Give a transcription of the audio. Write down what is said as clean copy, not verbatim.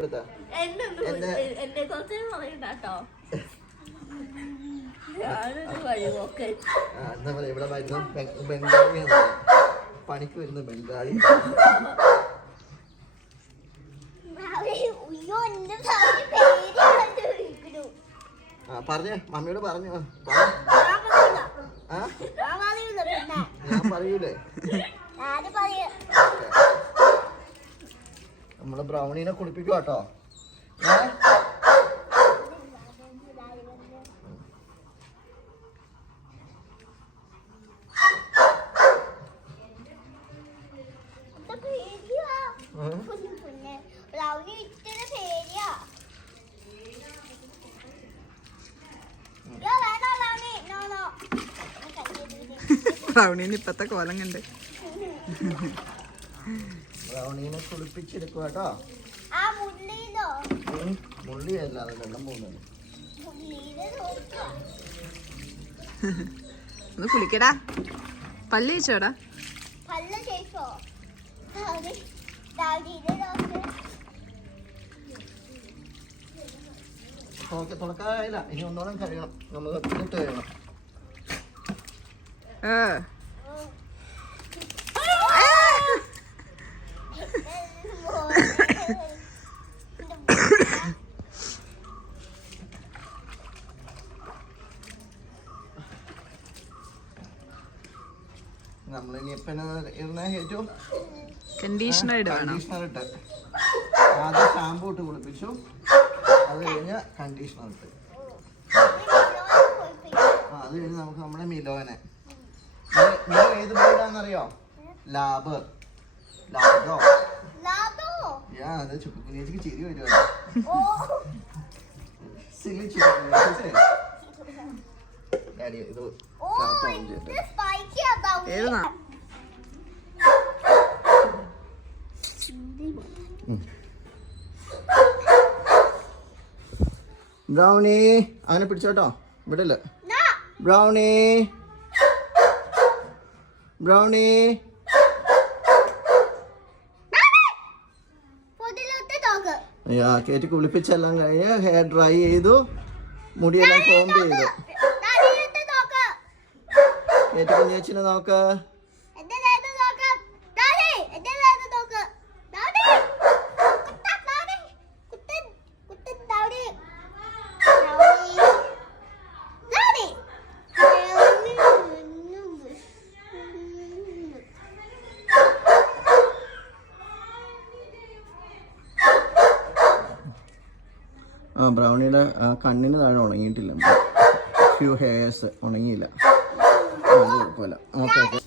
എന്നെ കുറച്ച് പറയണ്ടോ എന്താ പറയാ ഇവിടെ വരുന്ന ബംഗാളിയാണ് പണിക്ക് വരുന്ന ബംഗാളി. പറഞ്ഞേ മമ്മിയോട് പറഞ്ഞു. ഞാൻ പറയൂലേ. നമ്മള് ബ്രൗണീനെ കുളിപ്പിക്കും കേട്ടോ. ബ്രൗണീന് ഇപ്പത്തെ കോലം കണ്ട് ബ്രൗണീനെ കുളിപ്പിച്ചെടുക്കുക കേട്ടോ. മുള്ളിയല്ല അത് വെള്ളം പോകുന്നത്. ഒന്ന് കുളിക്കടാ. പല്ല് ചേച്ചോടാ. ഓക്കെ തുറക്കായില്ല. ഇനി ഒന്നോളം കഴിയണം. നമ്മൾ ഇട്ട് കഴിയണം. നമ്മളിനി ഏറ്റവും കണ്ടീഷണർ ഇട്ട് ആദ്യം ഷാമ്പൂ ഇട്ട് കുളിപ്പിച്ചു. അത് കഴിഞ്ഞ് കണ്ടീഷണർ ഇട്ട്. അത് കഴിഞ്ഞ് നമുക്ക് നമ്മുടെ മിലോനെ ഏത് ബ്രീഡാന്നറിയോ? ലാബ്. ലാബോ അത് ചുക്കുനേച്ചിക്ക് ചിരി വരുവാ. സിലി ചുക്കുനേച്ചി ഇത് ഏതാ ബ്രൗണി അവനെ പിടിച്ചോട്ടോ. വിടല്ലേ ബ്രൗണി. ബ്രൗണി കേറ്റി കുളിപ്പിച്ചെല്ലാം കഴിഞ്ഞ് ഹെയർ ഡ്രൈ ചെയ്തു. മുടിയെല്ലാം കോംബ് ചെയ്തു. കേറ്റി കുഞ്ഞേച്ചിനെ നോക്ക്. ബ്രൗണിയുടെ കണ്ണിന് താഴെ ഉണങ്ങിയിട്ടില്ല. ഫ്യൂ ഹെയർസ് ഉണങ്ങിയില്ല. കുഴപ്പമില്ല. Okay okay.